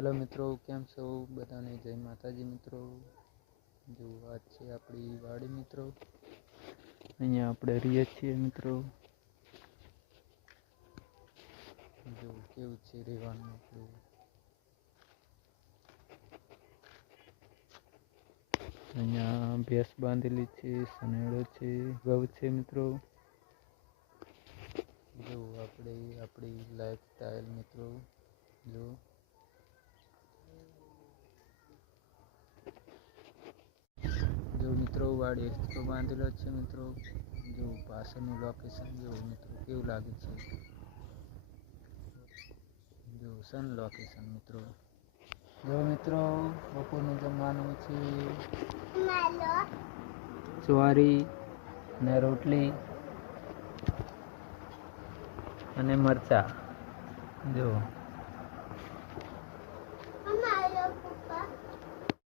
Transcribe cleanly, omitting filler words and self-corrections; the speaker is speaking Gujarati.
હેલો મિત્રો, કેમ છો? બધાને જય માતાજી મિત્રો. જો આજ છે આપણી વાડી મિત્રો. અહીંયા આપણે રહીએ છીએ મિત્રો. જો કેવું છે રહેવાનું આપણું. અહીંયા ભેંસ બાંધેલી છે, સનેડો છે, ઘઉં છે મિત્રો. જો આપણે આપણી લાઈફ સ્ટાઈલ મિત્રો. જો મિત્રો વાડી એક્સ્ટ્રો બાંધેલો છે મિત્રો. જો પાછળનું લોકેશન જો મિત્રો કેવું લાગે છે. જો સન લોકેશન મિત્રો. જો મિત્રો બપોરનું જમવાનું છે સવારી ને રોટલી અને મરચા. જો